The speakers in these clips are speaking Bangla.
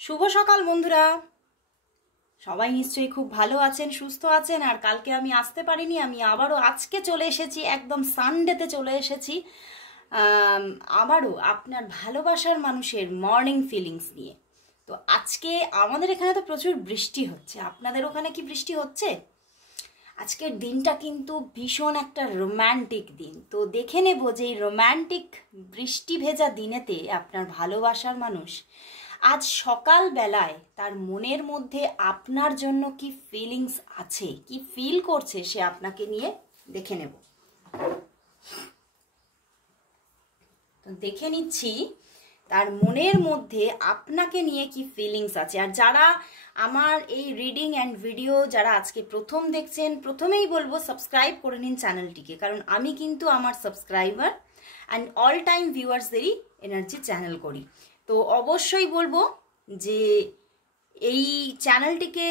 শুভ সকাল বন্ধুরা, সবাই নিশ্চয়ই খুব ভালো আছেন, সুস্থ আছেন। আর কালকে আমি আসতে পারিনি, আমি আবারও আজকে চলে এসেছি, একদম সানডেতে চলে এসেছি আবারও আপনার ভালোবাসার মানুষের মর্নিং ফিলিংস নিয়ে। তো আজকে আমাদের এখানে তো প্রচুর বৃষ্টি হচ্ছে, আপনাদের ওখানে কি বৃষ্টি হচ্ছে? আজকের দিনটা কিন্তু ভীষণ একটা রোম্যান্টিক দিন। তো দেখে নেব যে এই রোম্যান্টিক বৃষ্টি ভেজা দিনেতে আপনার ভালোবাসার মানুষ আজ সকালবেলায় তার মনের মধ্যে আপনার জন্য কি ফিলিংস আছে, কি ফিল করছে সে আপনাকে নিয়ে, দেখে নেব। তো দেখে নিচ্ছি তার মনের মধ্যে আপনাকে নিয়ে কি ফিলিংস আছে। আর যারা আমার এই রিডিং অ্যান্ড ভিডিও যারা আজকে প্রথম দেখছেন, প্রথমেই বলবো সাবস্ক্রাইব করে নিন চ্যানেলটিকে, কারণ আমি কিন্তু আমার সাবস্ক্রাইবার অ্যান্ড অল টাইম ভিউয়ার্সদেরই এনার্জি চ্যানেল করি। তো অবশ্যই বলবো যে এই চ্যানেলটিকে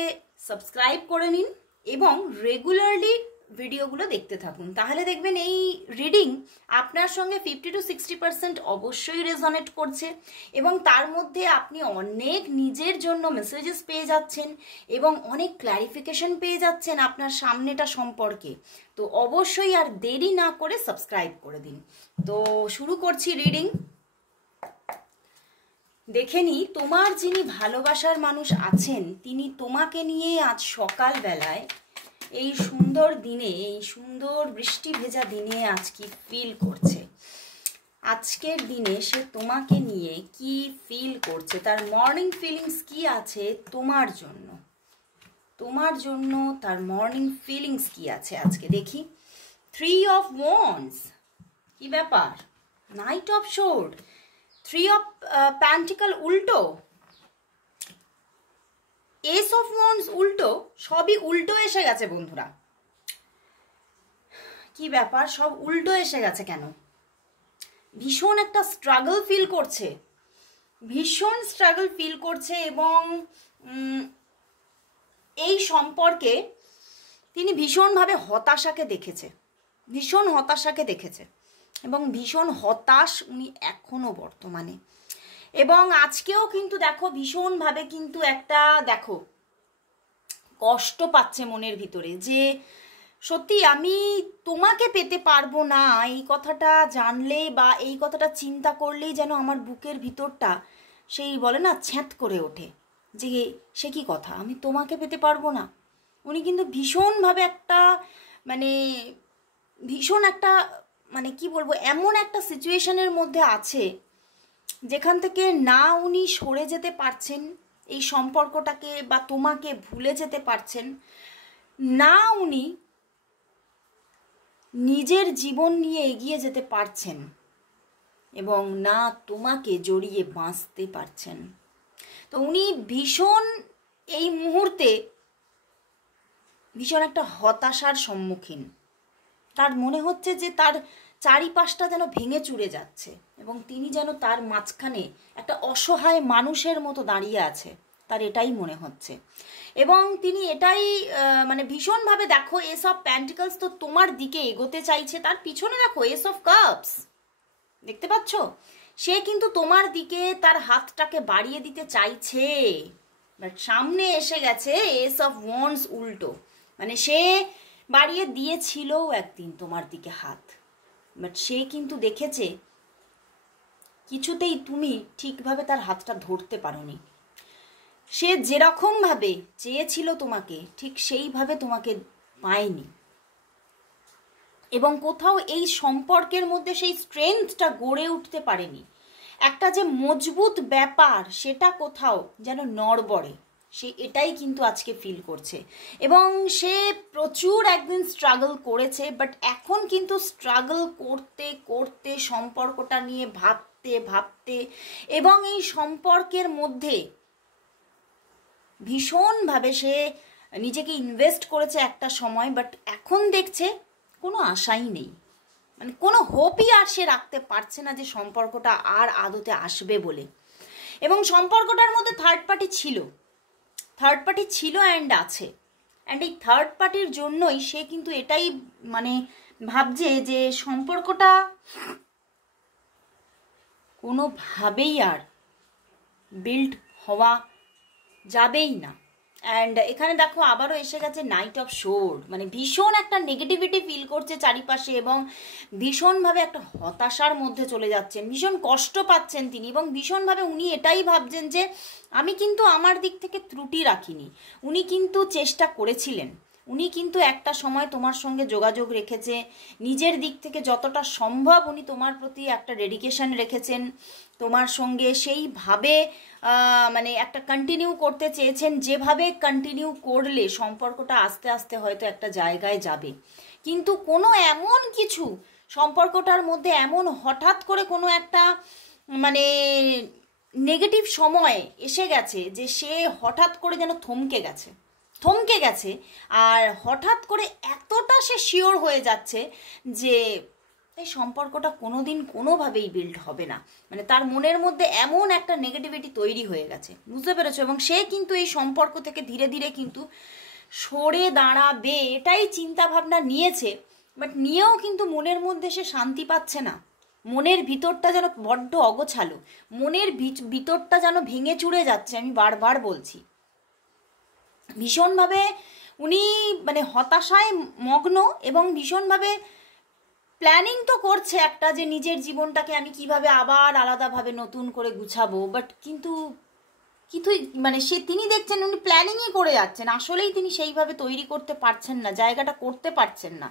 সাবস্ক্রাইব করে নিন এবং রেগুলারলি ভিডিওগুলো দেখতে থাকুন, তাহলে দেখবেন এই রিডিং আপনার সঙ্গে 50 to 60% অবশ্যই রেজনেট করছে এবং তার মধ্যে আপনি অনেক নিজের জন্য মেসেজেস পেয়ে যাচ্ছেন এবং অনেক ক্ল্যারিফিকেশন পেয়ে যাচ্ছেন আপনার সামনেটা সম্পর্কে। তো অবশ্যই আর দেরি না করে সাবস্ক্রাইব করে দিন। তো শুরু করছি রিডিং। দেখে নি তোমার যিনি ভালোবাসার মানুষ আছেন তিনি তোমাকে নিয়ে আজ সকালবেলায় এই সুন্দর দিনে, এই সুন্দর বৃষ্টি ভেজা দিনে আজ কি ফিল করছে। আজকের দিনে সে তোমাকে নিয়ে কি ফিল করছে, তার মর্নিং ফিলিংস কি আছে তোমার জন্য, তোমার জন্য তার মর্নিং ফিলিংস কি আছে আজকে দেখি। 3 of Wands, কি ব্যাপার? Night of sword, 3 of Pentacle উল্টো, এস অফ ওয়ান্ডস উল্টো, সবই উল্টো এসে গেছে বন্ধুরা। কি ব্যাপার, সব উল্টো এসে গেছে কেন? ভীষণ একটা স্ট্রাগল ফিল করছে, ভীষণ স্ট্রাগল ফিল করছে এবং এই সম্পর্কে তিনি ভীষণভাবে হতাশাকে দেখেছে, ভীষণ হতাশাকে দেখেছে এবং ভীষণ হতাশ উনি এখনো বর্তমানে। এবং আজকেও কিন্তু দেখো ভীষণভাবে কিন্তু একটা দেখো কষ্ট পাচ্ছে মনের ভিতরে যে সত্যি আমি তোমাকে পেতে পারবো না, এই কথাটা জানলে বা এই কথাটা চিন্তা করলেই যেন আমার বুকের ভিতরটা সেই বলে না ছ্যাঁত করে ওঠে যে সে কি কথা, আমি তোমাকে পেতে পারবো না। উনি কিন্তু ভীষণভাবে একটা মানে ভীষণ একটা মানে কি বলবো, এমন একটা সিচুয়েশনের মধ্যে আছে যেখান থেকে না উনি সরে যেতে পারছেন এই সম্পর্কটাকে বা তোমাকে ভুলে যেতে পারছেন, না উনি নিজের জীবন নিয়ে এগিয়ে যেতে পারছেন এবং না তোমাকে জড়িয়ে বাঁচতে পারছেন। তো উনি ভীষণ এই মুহূর্তে ভীষণ একটা হতাশার সম্মুখীন। তার মনে হচ্ছে যে তার চারিপাশটা যেন ভেঙে চুরে যাচ্ছে এবং তিনি যেন তার মাঝখানে একটা অসহায় মানুষের মতো দাঁড়িয়ে আছে, তার এটাই মনে হচ্ছে। এবং তিনি এটাই মানে ভীষণভাবে দেখো এস অফ প্যান্টিকলস তো তোমার দিকে এগোতে চাইছে, তার পিছনে দেখো এস অফ কাপস, দেখতে পাচ্ছ? সে কিন্তু তোমার দিকে তার হাতটাকে বাড়িয়ে দিতে চাইছে, বাট সামনে এসে গেছে এস অফ ওয়ান্ডস উল্টো। মানে সে বাড়িয়ে দিয়েছিলও একদিন তোমার দিকে হাত, বাট সে কিন্তু দেখেছে কিছুতেই তুমি ঠিকভাবে তার হাতটা ধরতে পারোনি। সে যেরকমভাবে চেয়েছিল তোমাকে ঠিক সেইভাবে তোমাকে পায়নি এবং কোথাও এই সম্পর্কের মধ্যে সেই স্ট্রেংথটা গড়ে উঠতে পারেনি। একটা যে মজবুত ব্যাপার সেটা কোথাও যেন নড়বড়ে, সে এটাই কিন্তু আজকে ফিল করছে এবং সে প্রচুর একদিন স্ট্রাগল করেছে, বাট এখন কিন্তু স্ট্রাগল করতে করতে সম্পর্কটা নিয়ে ভাবতে ভাবতে এবং এই সম্পর্কের মধ্যে ভীষণভাবে সে নিজেকে ইনভেস্ট করেছে একটা সময়, বাট এখন দেখছে কোনো আশাই নেই, মানে কোনো হোপই আর সে রাখতে পারছে না যে সম্পর্কটা আর আদতে আসবে বলে। এবং সম্পর্কটার মধ্যে থার্ড পার্টি ছিল অ্যান্ড আছে, অ্যান্ড এই থার্ড পার্টির জন্যই সে কিন্তু এটাই মানে ভাবছে যে সম্পর্কটা কোনোভাবেই আর বিল্ড হওয়া যাবেই না। অ্যান্ড এখানে দেখো আবারও এসে গেছে নাইট অফ সোর্ড, মানে ভীষণ একটা নেগেটিভিটি ফিল করছে চারিপাশে এবং ভীষণভাবে একটা হতাশার মধ্যে চলে যাচ্ছেন, ভীষণ কষ্ট পাচ্ছেন তিনি এবং ভীষণভাবে উনি এটাই ভাবছেন যে আমি কিন্তু আমার দিক থেকে ত্রুটি রাখিনি, উনি কিন্তু চেষ্টা করেছিলেন, উনি কিন্তু একটা সময় তোমার সঙ্গে যোগাযোগ রেখেছে, নিজের দিক থেকে যতটা সম্ভব উনি তোমার প্রতি একটা ডেডিকেশন রেখেছেন, তোমার সঙ্গে সেইভাবে মানে একটা কন্টিনিউ করতে চেয়েছেন, যেভাবে কন্টিনিউ করলে সম্পর্কটা আস্তে আস্তে হয়তো একটা জায়গায় যাবে। কিন্তু কোনো এমন কিছু সম্পর্কটার মধ্যে এমন হঠাৎ করে কোনো একটা মানে নেগেটিভ সময় এসে গেছে যে সে হঠাৎ করে যেন থমকে গেছে আর হঠাৎ করে এতটা সে শিওর হয়ে যাচ্ছে যে এই সম্পর্কটা কোনোদিন কোনোভাবেই বিল্ড হবে না, মানে তার মনের মধ্যে এমন একটা নেগেটিভিটি তৈরি হয়ে গেছে, বুঝতে পেরেছো? এবং সে কিন্তু এই সম্পর্ক থেকে ধীরে ধীরে কিন্তু সরে দাঁড়াবে এটাই চিন্তা ভাবনা নিয়েছে, বাট নিয়েও কিন্তু মনের মধ্যে সে শান্তি পাচ্ছে না, মনের ভিতরটা যেন বড্ড অগোছালো, মনের ভিতরটা যেন ভেঙে চুরে যাচ্ছে, আমি বারবার বলছি। ভীষণভাবে উনি মানে হতাশায় মগ্ন এবং ভীষণভাবে প্ল্যানিং তো করছে একটা যে নিজের জীবনটাকে আমি কিভাবে আবার আলাদাভাবে নতুন করে গুছাবো, বাট কিন্তু মানে তিনি দেখছেন উনি প্ল্যানিংই করে যাচ্ছেন, আসলেই তিনি সেইভাবে তৈরি করতে পারছেন না, জায়গাটা করতে পারছেন না,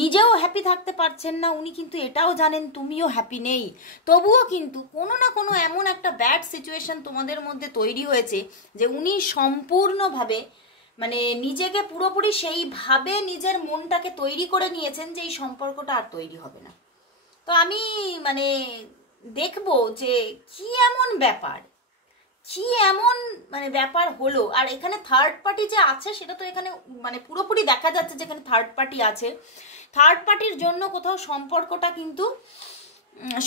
নিজেও হ্যাপি থাকতে পারছেন না, উনি কিন্তু এটাও জানেন তুমিও হ্যাপি নেই, তবুও কিন্তু কোনো না কোনো এমন একটা ব্যাড সিচুয়েশন তোমাদের মধ্যে তৈরি হয়েছে যে উনি সম্পূর্ণভাবে মানে নিজেকে পুরোপুরি সেইভাবে নিজের মনটাকে তৈরি করে নিয়েছেন যে এই সম্পর্কটা আর তৈরি হবে না। তো আমি মানে দেখবো যে কি এমন ব্যাপার, কি এমন মানে ব্যাপার হলো। আর এখানে থার্ড পার্টি যে আছে সেটা তো এখানে মানে পুরোপুরি দেখা যাচ্ছে যেখানে থার্ড পার্টি আছে, থার্ড পার্টির জন্য কোথাও সম্পর্কটা কিন্তু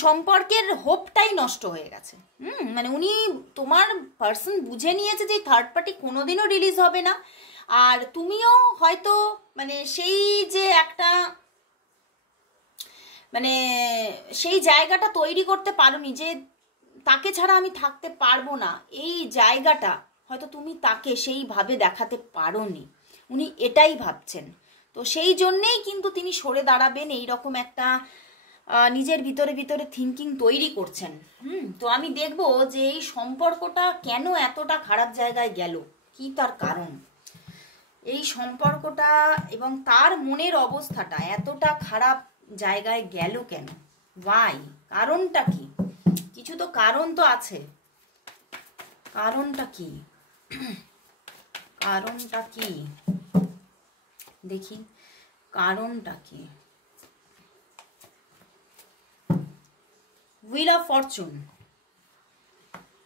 সম্পর্কের হোপটাই নষ্ট হয়ে গেছে। মানে উনি তোমার পার্সন বুঝে নিয়েছে যে থার্ড পার্টি কোনোদিনও রিলিজ হবে না, আর তুমিও হয়তো মানে সেই যে একটা মানে সেই জায়গাটা তৈরি করতে পারোনি যে তাকে ছাড়া আমি থাকতে পারবো না, এই জায়গাটা হয়তো তুমি তাকে সেইভাবে দেখাতে পারোনি, উনি এটাই ভাবছেন। তো সেই জন্যেই কিন্তু তিনি সরে দাঁড়াবেন এইরকম একটা নিজের ভিতরে ভিতরে থিঙ্কিং তৈরি করছেন। তো আমি দেখব যে এই সম্পর্কটা কেন এতটা খারাপ জায়গায় গেল, কি তার কারণ, এই সম্পর্কটা এবং তার মনের অবস্থাটা এতটা খারাপ জায়গায় গেল কেন, ওয়াই, কারণটা কি? কিছু তো কারণ তো আছে, কারণটা কি? কারণটা কি দেখি, কারণটা কি? Wheel of fortune,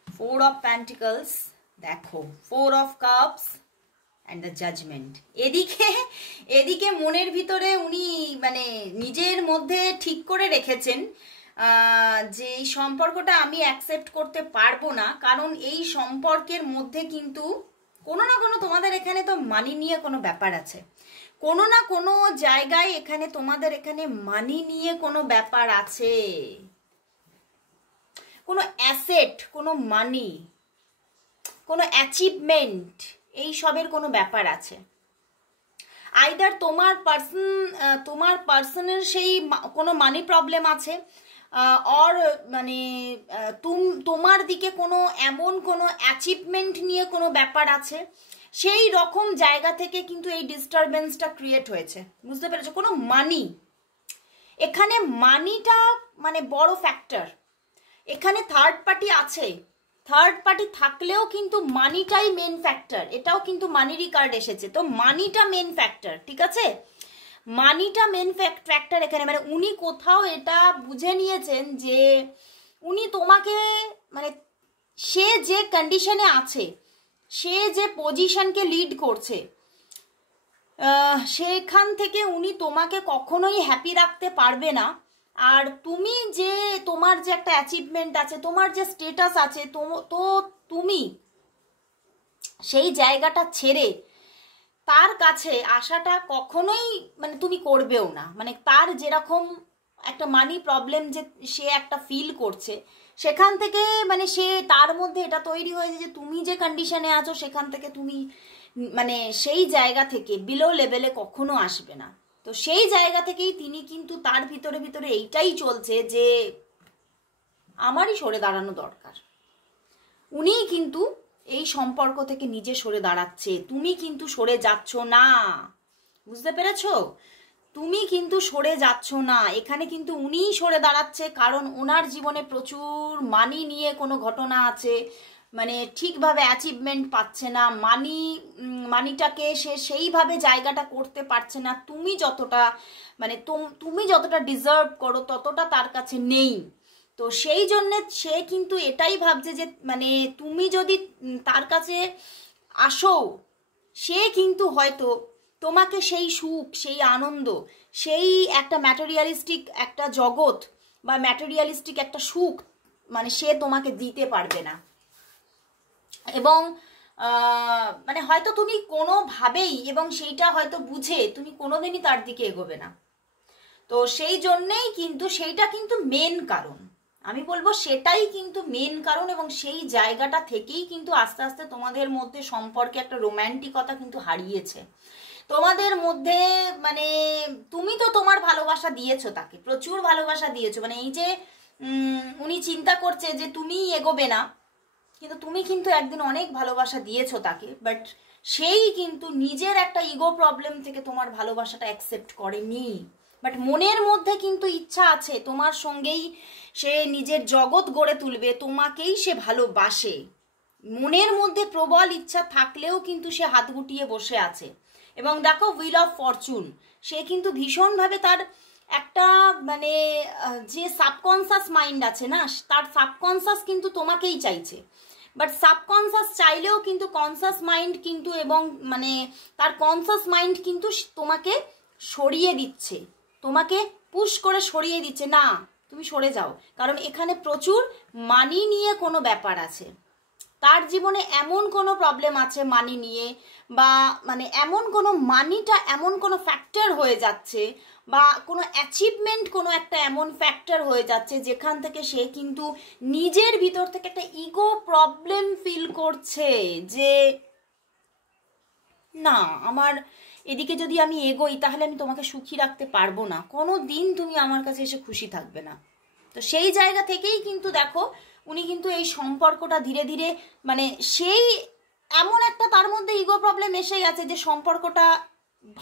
4 of pentacles, দেখো 4 of cups and the judgement. এদিকে মনের ভিতরে উনি মানে নিজের মধ্যে ঠিক করে রেখেছেন যে এই সম্পর্কটা আমি অ্যাকসেপ্ট করতে পারবো না, কারণ এই সম্পর্কের মধ্যে কিন্তু কোনো না কোনো তোমাদের এখানে তো মানি নিয়ে কোনো ব্যাপার আছে, কোনো না কোনো জায়গায় এখানে তোমাদের এখানে মানি নিয়ে কোনো ব্যাপার আছে, কোনো অ্যাসেট, কোনো মানি, কোনো অ্যাচিভমেন্ট, এই সবের কোনো ব্যাপার আছে। আইদার তোমার পার্সনের সেই কোনো মানি প্রবলেম আছে, অর মানে তোমার দিকে কোনো এমন কোনো অ্যাচিভমেন্ট নিয়ে কোনো ব্যাপার আছে, সেই রকম জায়গা থেকে কিন্তু এই ডিস্টারবেন্সটা ক্রিয়েট হয়েছে, বুঝতে পেরেছো? কোনো মানি, এখানে মানিটা মানে বড় ফ্যাক্টর। এখানে থার্ড পার্টি আছে, থার্ড পার্টি থাকলেও কিন্তু মানিটাই মেন ফ্যাক্টর, এটাও কিন্তু মানিরই কার্ড এসেছে, তো মানিটা মেন ফ্যাক্টর, ঠিক আছে? মানিটা মেন ফ্যাক্টর এখানে, মানে উনি কোথাও এটা বুঝে নিয়েছেন যে উনি তোমাকে মানে সে যে কন্ডিশনে আছে, সে যে পজিশনকে লিড করছে, সেখান থেকে উনি তোমাকে কখনোই হ্যাপি রাখতে পারবে না। আর তুমি যে তোমার যে একটা অ্যাচিভমেন্ট আছে, তোমার যে স্টেটাস আছে, তো তুমি সেই জায়গাটা ছেড়ে তার কাছে আসাটা কখনোই মানে তুমি করবেও না, মানে তার যেরকম একটা মানি প্রবলেম যে সে একটা ফিল করছে, সেখান থেকে মানে সে তার মধ্যে এটা তৈরি হয়েছে যে তুমি যে কন্ডিশনে আছো সেখান থেকে তুমি মানে সেই জায়গা থেকে বিলো লেভেলে কখনো আসবে না। তো সেই জায়গা থেকেই তিনি কিন্তু তার ভিতরে ভিতরে এইটাই চলছে যে আমারই সরে দাঁড়ানো দরকার। উনিই কিন্তু এই সম্পর্ক থেকে নিজে সরে দাঁড়াচ্ছে, তুমি কিন্তু সরে যাচ্ছ না, বুঝতে পেরেছো? তুমি কিন্তু সরে যাচ্ছ না, এখানে কিন্তু উনিই সরে দাঁড়াচ্ছে, কারণ ওনার জীবনে প্রচুর মানি নিয়ে কোনো ঘটনা আছে, মানে ঠিকভাবে অ্যাচিভমেন্ট পাচ্ছে না, মানিটাকে সে সেইভাবে জায়গাটা করতে পারছে না, তুমি যতটা মানে তুমি যতটা ডিজার্ভ করো ততটা তার কাছে নেই। তো সেই জন্যে সে কিন্তু এটাই ভাবছে যে মানে তুমি যদি তার কাছে আসো, সে কিন্তু হয়তো তোমাকে সেই সুখ, সেই আনন্দ, সেই একটা ম্যাটেরিয়ালিস্টিক একটা জগৎ বা ম্যাটেরিয়ালিস্টিক একটা সুখ মানে সে তোমাকে দিতে পারবে না। এবং মানে হয়তো তুমি কোনোভাবেই এবং সেইটা হয়তো বুঝে তুমি কোনোদিনই তার দিকে এগোবে না। তো সেই জন্যেই কিন্তু সেইটা কিন্তু মেন কারণ, আমি বলবো সেটাই কিন্তু মেন কারণ। এবং সেই জায়গাটা থেকেই কিন্তু আস্তে আস্তে তোমাদের মধ্যে সম্পর্কে একটা রোম্যান্টিকতা কিন্তু হারিয়েছে তোমাদের মধ্যে। মানে তুমি তো তোমার ভালোবাসা দিয়েছো তাকে, প্রচুর ভালোবাসা দিয়েছো, মানে এই যে উনি চিন্তা করছে যে তুমি এগোবে না, কিন্তু তুমি কিন্তু একদিন অনেক ভালোবাসা দিয়েছো তাকে, বাট সেই কিন্তু নিজের একটা ইগো প্রবলেম থেকে তোমার ভালোবাসাটা অ্যাকসেপ্ট করেনি। বাট মনের মধ্যে কিন্তু ইচ্ছা আছে তোমার সঙ্গেই সে নিজের জগৎ গড়ে তুলবে, তোমাকেই সে ভালোবাসে, মনের মধ্যে প্রবল ইচ্ছা থাকলেও কিন্তু সে হাত গুটিয়ে বসে আছে। এবং দেখো হুইল অফ ফরচুন, সে কিন্তু ভীষণভাবে তার একটা মানে যে সাবকনসাস মাইন্ড আছে না, তার সাবকনসাস কিন্তু তোমাকেই চাইছে, বাট সাবকনসাস চাইলেও কিন্তু কনসাস মাইন্ড কিন্তু এবং মানে তার কনসাস মাইন্ড কিন্তু তোমাকে সরিয়ে দিচ্ছে, তোমাকে পুশ করে সরিয়ে দিচ্ছে, না তুমি সরে যাও, কারণ এখানে প্রচুর মানি নিয়ে কোনো ব্যাপার আছে, তার জীবনে এমন কোনো প্রবলেম আছে মানি নিয়ে, বা মানে এমন কোনো মানিটা এমন কোনো ফ্যাক্টর হয়ে যাচ্ছে, বা কোনো অ্যাচিভমেন্ট কোনো একটা এমন ফ্যাক্টর হয়ে যাচ্ছে যেখান থেকে সে কিন্তু নিজের ভিতর থেকে একটা ইগো প্রবলেম ফিল করছে যে না আমার এদিকে যদি আমি এগোই তাহলে আমি তোমাকে সুখী রাখতে পারবো না, কোনো দিন তুমি আমার কাছে এসে খুশি থাকবে না। তো সেই জায়গা থেকেই কিন্তু দেখো উনি কিন্তু এই সম্পর্কটা ধীরে ধীরে মানে সেই এমন একটা তার মধ্যে ইগো প্রবলেম এসে গেছে যে সম্পর্কটা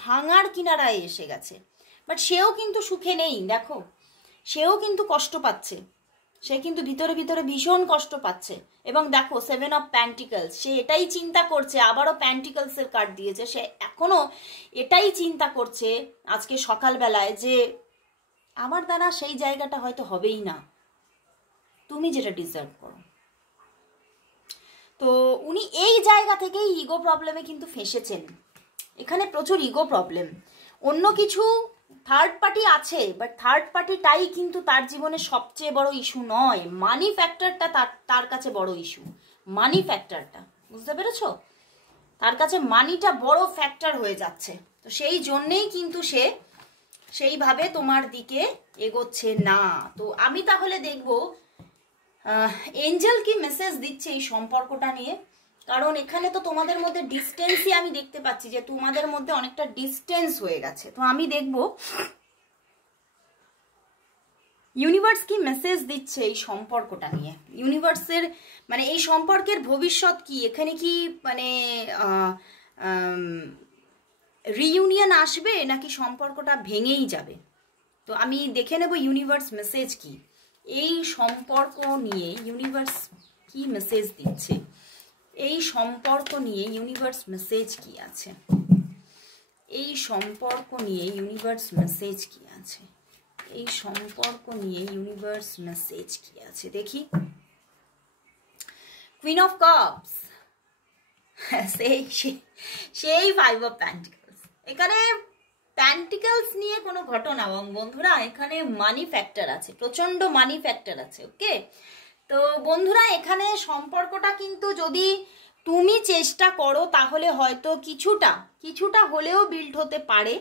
ভাঙার কিনারায় এসে গেছে, বাট সেও কিন্তু সুখে নেই, দেখো সেও কিন্তু কষ্ট পাচ্ছে, সে কিন্তু ভিতরে ভিতরে ভীষণ কষ্ট পাচ্ছে। এবং দেখো 7 অফ প্যান্টিকলস, সে এটাই চিন্তা করছে, আবারও প্যান্টিকলসের কার্ড দিয়েছে, সে এখনো এটাই চিন্তা করছে আজকে সকালবেলায় যে আমার দ্বারা সেই জায়গাটা হয়তো হবেই না, তুমি যেটা ডিজার্ভ করো। তো উনি এই জায়গা থেকেই ইগো প্রবলেমে কিন্তু ফেঁসেছেন, এখানে প্রচুর ইগো প্রবলেম, অন্য কিছু থার্ড পার্টি আছে, বাট থার্ড পার্টিটাই কিন্তু তার জীবনে সবচেয়ে বড় ইস্যু নয়, মানি ফ্যাক্টরটা তার কাছে বড় ইস্যু, মানি ফ্যাক্টরটা, বুঝতে পেরেছো? তার কাছে মানিটা বড় ফ্যাক্টর হয়ে যাচ্ছে। তো সেই জন্যেই কিন্তু সে সেইভাবে তোমার দিকে এগোচ্ছে না। তো আমি তাহলে দেখবো এঞ্জেল কি মেসেজ দিচ্ছে এই সম্পর্কটা নিয়ে, কারণ এখানে তো তোমাদের মধ্যে ডিস্টেন্সই আমি দেখতে পাচ্ছি যে তোমাদের মধ্যে অনেকটা ডিস্টেন্স হয়ে গেছে। তো আমি দেখব ইউনিভার্স কি মেসেজ দিচ্ছে এই সম্পর্কটা নিয়ে, ইউনিভার্সের মানে এই সম্পর্কের ভবিষ্যৎ কি, এখানে কি মানে রিইউনিয়ন আসবে নাকি সম্পর্কটা ভেঙেই যাবে। তো আমি দেখে নেব ইউনিভার্স মেসেজ কি এই সম্পর্ক নিয়ে, ইউনিভার্স কি মেসেজ দিচ্ছে এই সম্পর্ক নিয়ে, ইউনিভার্স মেসেজ কি আছে এই সম্পর্ক নিয়ে, ইউনিভার্স মেসেজ কি আছে এই সম্পর্ক নিয়ে, ইউনিভার্স মেসেজ কি আছে দেখি। কুইন অফ কাপস, সেই 5 অফ প্যান্টিকলস, এখানে প্যান্টিকলস নিয়ে কোনো ঘটনা বন্ধুরা, এখানে মানি ফ্যাক্টর আছে, প্রচন্ড মানি ফ্যাক্টর আছে। ওকে, তো বন্ধুরা এখানে সম্পর্কটা কিন্তু যদি তুমি চেষ্টা করো তাহলে হয়তো কিছুটা হলেও বিল্ড হতে পারে,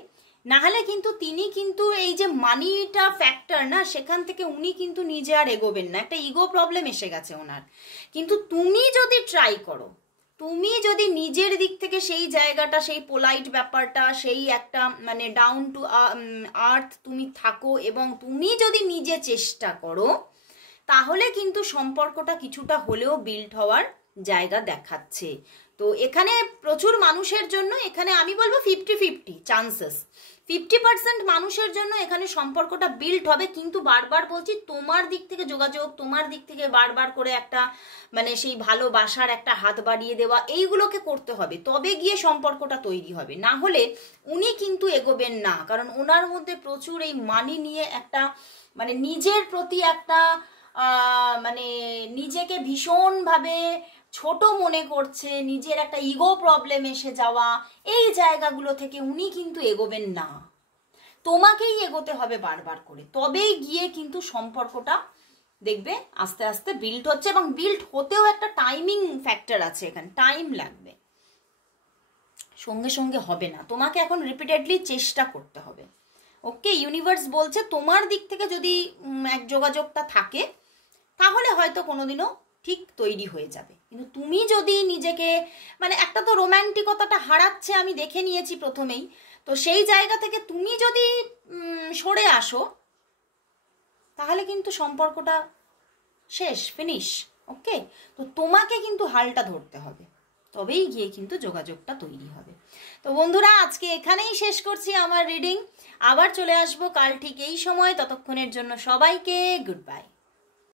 না হলে কিন্তু তিনি কিন্তু এই যে মানিটা ফ্যাক্টর না, সেখান থেকে উনি কিন্তু নিজে আর এগোবেন না, একটা ইগো প্রবলেম এসে গেছে ওনার। কিন্তু তুমি যদি ট্রাই করো, তুমি যদি নিজের দিক থেকে সেই জায়গাটা, সেই পোলাইট ব্যাপারটা, সেই একটা মানে ডাউন টু আর্থ তুমি থাকো, এবং তুমি যদি নিজে চেষ্টা করো, তাহলে কিন্তু সম্পর্কটা কিছুটা হলেও বিল্ড হওয়ার জায়গা দেখাচ্ছে। তো এখানে প্রচুর মানুষের জন্য, এখানে আমি বলবো 50-50 চান্সেস, 50% মানুষের জন্য এখানে সম্পর্কটা বিল্ড হবে। কিন্তু বারবার বলছি, তোমার দিক থেকে যোগাযোগ, তোমার দিক থেকে বারবার করে একটা মানে সেই ভালোবাসার একটা হাত বাড়িয়ে দেওয়া, এইগুলোকে করতে হবে, তবে গিয়ে সম্পর্কটা তৈরি হবে। না হলে উনি কিন্তু এগোবেন না, কারণ ওনার মধ্যে প্রচুর এই মানি নিয়ে একটা মানে নিজের প্রতি একটা মানে নিজেকে ভীষণভাবে ছোট মনে করছে, নিজের একটা ইগো প্রবলেম এসে যাওয়া, এই জায়গাগুলো থেকে উনি কিন্তু এগোবেন না। তোমাকেই এগোতে হবে বারবার করে, তবেই গিয়ে কিন্তু সম্পর্কটা দেখবে আস্তে আস্তে বিল্ড হচ্ছে। এবং বিল্ড হতেও একটা টাইমিং ফ্যাক্টর আছে, এখানে টাইম লাগবে, সঙ্গে সঙ্গে হবে না, তোমাকে এখন রিপিটেডলি চেষ্টা করতে হবে। ওকে, ইউনিভার্স বলছে তোমার দিক থেকে যদি এক যোগাযোগটা থাকে, তাহলে হয়তো কোনোদিনও ঠিক তৈরি হয়ে যাবে। কিন্তু তুমি যদি নিজেকে মানে একটা তো রোম্যান্টিকতাটা হারাচ্ছে আমি দেখে নিয়েছি প্রথমেই, তো সেই জায়গা থেকে তুমি যদি সরে আসো, তাহলে কিন্তু সম্পর্কটা শেষ, ফিনিশ। ওকে, তো তোমাকে কিন্তু হালটা ধরতে হবে, তবেই গিয়ে কিন্তু যোগাযোগটা তৈরি হবে। তো বন্ধুরা, আজকে এখানেই শেষ করছি আমার রিডিং। আবার চলে আসবো কাল ঠিক এই সময়, ততক্ষণের জন্য সবাইকে গুড বাই।